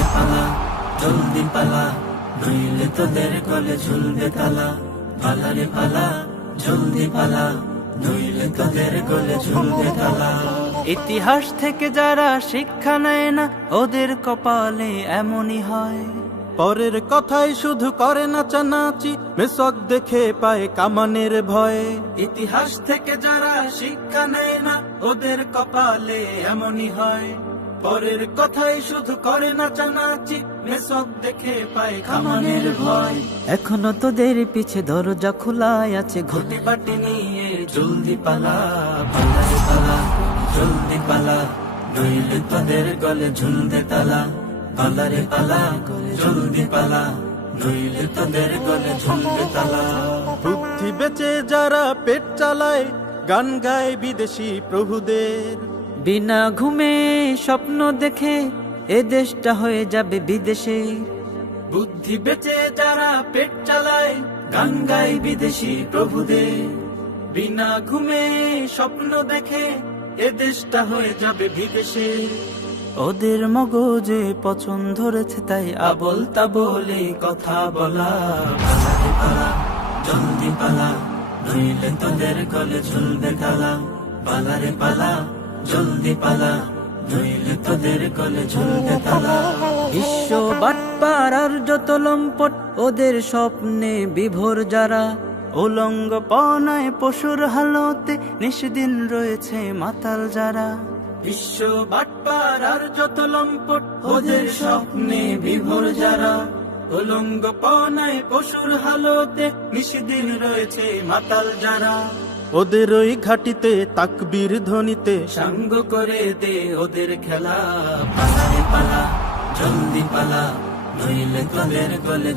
রে পালা জলদি পালা, নইলে তোদের গলে ঝুলবে তালা। পালা রে পালা জলদি পালা, নইলে তোদের গলে ঝুলবে তালা। ইতিহাস থেকে যারা শিক্ষা নেয় না, ওদের কপালে এমনই হয়। পরের কথাই শুধু করে নাচানাচি, মেসক দেখে পায় কামানের ভয়ে। ইতিহাস থেকে যারা শিক্ষা নেয় না, ওদের কপালে এমনই হয়। পরের কথাই শুধু করে নাচানাচি, মেসক দেখে পায় কামানের ভয়। এখনো তোদের পিছে দরজা খোলাই আছে, ঘটি বাটি নিয়ে জলদি পালা। পালা রে পালা জলদি পালা, নইলে তোদের গলে ঝুলবে তালা। পালা রে পালা জলদি পালা, নইলে তোদের গলে ঝুলবে তালা। বুদ্ধি বেচে যারা পেট চালায়, গান গায় বিদেশি প্রভুদের। বিনা ঘুমে স্বপ্ন দেখে এ দেশটা হয়ে যাবে বিদেশে। বুদ্ধি বেচে যারা পেট চালায়, গান গায় বিদেশি প্রভুদের। বিনা ঘুমে স্বপ্ন দেখে এ দেশটা হয়ে যাবে বিদেশে। ওদের মগজে পছন্দ ধরেছে তাই আবল তাবলে কথা বলা। পালা রে পালা জলদি পালা, নইলে তোদের গলে ঝুলবে তালা। পালা রে পালা জলদি পালা, নইলে তোদের গলে ঝুলবে তালা। বিশ্ব বাটপার আর যত লম্পট, ওদের স্বপ্নে বিভোর যারা। উলঙ্গ পনায় পশুর হালতে নিষদিন রয়েছে মাতাল যারা। বিশ্ব বাটপার আর যত লম্পট, ওদের স্বপ্নে বিভোর যারা। উলঙ্গ পনায় পশুর হালতে নিষদিন রয়েছে মাতাল যারা। ওদের ওই ঘাটিতে তাকবীর ধ্বনিতে সাঙ্গ করে দে ওদের খেলা। পালা রে পালা জলদি পালা, নইলে তোদের গলে